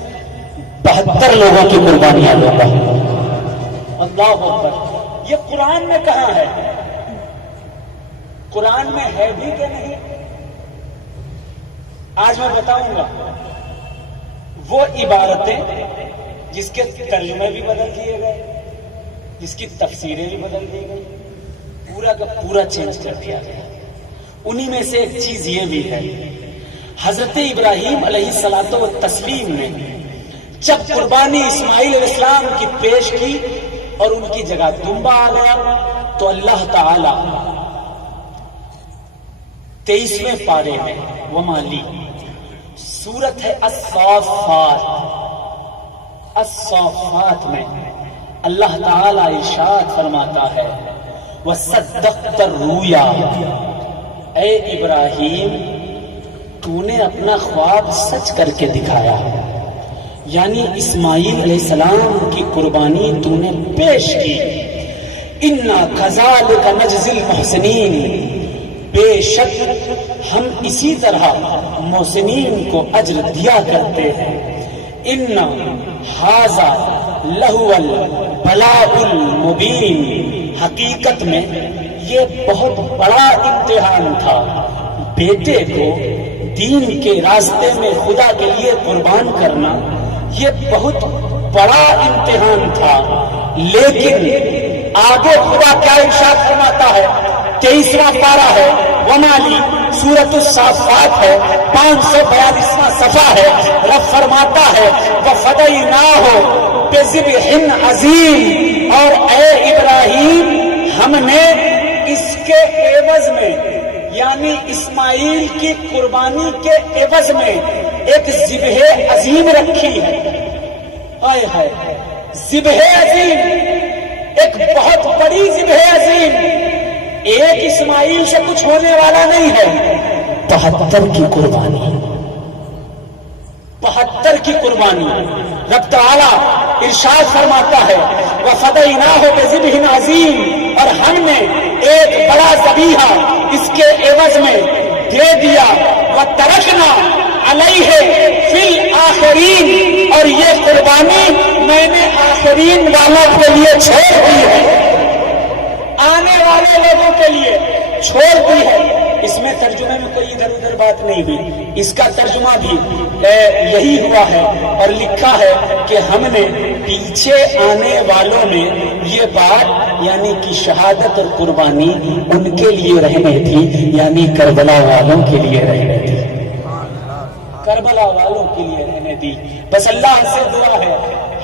72 لوگوں کی قربانیاں لوں گا. اللہ اکبر. یہ قرآن میں کہاں ہے؟ قرآن میں ہے بھی کہ نہیں؟ آج میں بتاؤں گا وہ عبارتیں جس کے ترجمے بھی بدل دیے گئے, جس کی تفسیریں بھی بدل دی گئی, پورا کا پورا چینج کر دیا گیا. انہی میں سے ایک چیز یہ بھی ہے, حضرت ابراہیم علیہ الصلوۃ والتسلیم نے جب قربانی اسماعیل علیہ السلام کی پیش کی اور ان کی جگہ دمبا آ گیا تو اللہ تعالی 23ویں پارے میں وما لی، سورت ہے الصافات، الصافات میں اللہ تعالی ارشاد فرماتا ہے وَصَدَّقْتَ الرُّؤْيَا، اے ابراہیم تو نے اپنا خواب سچ کر کے دکھایا، یعنی اسماعیل علیہ السلام کی قربانی تو نے پیش کی۔ اِنَّا كَذَلِكَ نَجْزِي الْمُحْسِنِينَ، بے شک ہم اسی طرح محسنین کو اجر دیا کرتے ہیں۔ اِنَّ هَذَا لَهُوَ الْبَلَاءُ الْمُبِينُ، حقیقت میں یہ بہت بڑا امتحان تھا، بیٹے کو دین کے راستے میں خدا کے لیے قربان کرنا یہ بہت بڑا امتحان تھا۔ لیکن آگے خدا کیا ارشاد فرماتا ہے؟ 23واں پارہ ہے وما لی، سورۃ الصافات ہے، 542واں صفحہ ہے۔ رب فرماتا ہے وَفَدَيْنَاهُ بِذِبْحٍ عَظِيمٍ، اور اے ابراہیم ہم نے اس کے عوض میں، یعنی اسماعیل کی قربانی کے عوض میں ایک ذبح عظیم رکھی ہے۔ آئے ہائے، ذبح عظیم، ایک بہت بڑی ذبح عظیم، ایک اسماعیل سے کچھ ہونے والا نہیں ہے، 72 کی قربانی، 72 کی قربانی۔ رب تعالیٰ ارشاد فرماتا ہے وَفَدَيْنَاهُ بِذِبْحٍ عَظِيمٍ، اور ہم نے ایک بڑا ذبیحہ اس کے عوض میں دے دیا۔ وَتَرَكْنَا عَلَيْهِ فِي الْآخِرِينَ، اور یہ قربانی میں نے آخرین والوں کے لیے چھوڑ دی ہے، آنے والے لوگوں کے لیے چھوڑ دی ہے۔ اس میں ترجمے میں کوئی ادھر ادھر بات نہیں ہوئی، اس کا ترجمہ بھی یہی ہوا ہے اور لکھا ہے کہ ہم نے پیچھے آنے والوں میں یہ بات یعنی کہ شہادت اور قربانی ان کے لیے رہنے تھی، یعنی کربلا والوں کے لیے رہنے تھی، کربلا والوں کے لیے رہنے دی۔ بس اللہ سے دعا ہے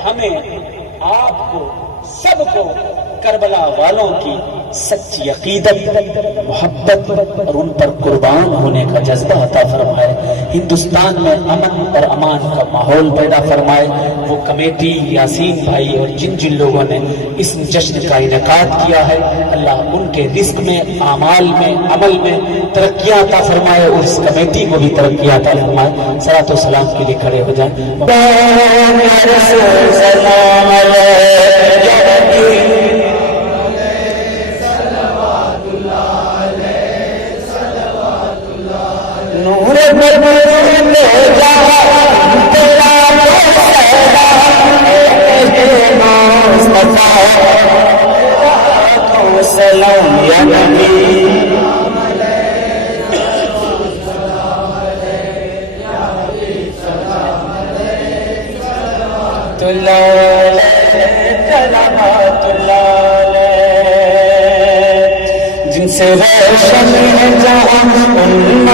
ہمیں، آپ کو، سب کو کربلا والوں کی سچی عقیدت، محبت اور ان پر قربان ہونے کا جذبہ عطا فرمائے، ہندوستان میں امن اور امان کا ماحول پیدا فرمائے۔ وہ کمیٹی، یاسین بھائی اور جن جن لوگوں نے اس جشن کا انعقاد کیا ہے، اللہ ان کے رزق میں، اعمال میں، عمل میں ترقیاں عطا فرمائے اور اس کمیٹی کو بھی ترقیاں عطا فرمائے۔ صلاۃ و سلام کے لیے کھڑے ہو جائیں۔ سلام یا نبی، جن سے روشن ہے جہاں ان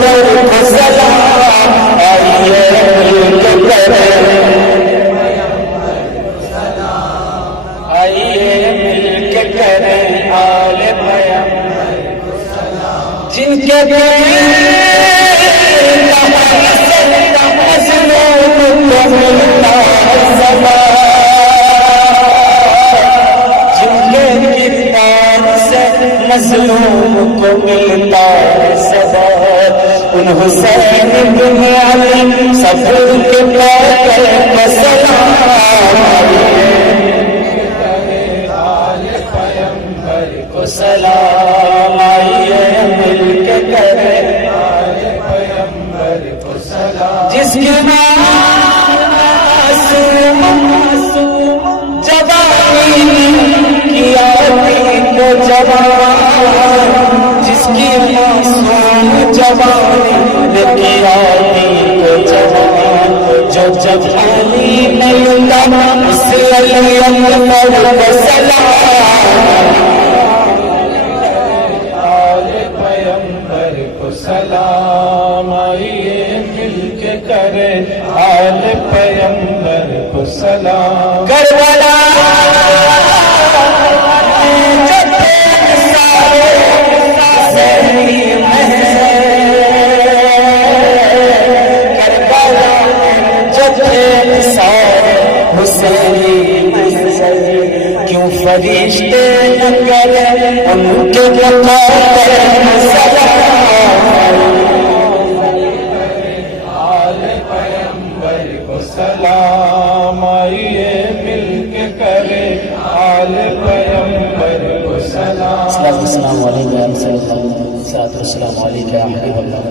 پر سلام، آئیے مل کے کریں، آئیے مل کے کریں آل پیغمبر، جن کے مظلوم کو ملتا ہے سبب، ان حسین بن علی صبر کے پاکر کو سلام، آل پیغمبر کو سلام، آئیے مل کے کریں آل پیغمبر کو سلام، جس کے معصوم جوانی کی آتی کو جوان، جس کی معصوم جوانی کی آتی کو جوان، جو جوانی نہیں لگا اس علی اکبر کو سلام، آل پیغمبر کو سلام، آئیے مل کے کریں آل آل پیمبر کو سلام کربلا کیوں فرشتے نہ کریں ان کے مقابلے آل پیمبر کو سلام آئیے مل کے کرے آل پیمبر کو سلام السلام علیکم و رحمۃ اللہ، السلام علیکم و رحمۃ اللہ۔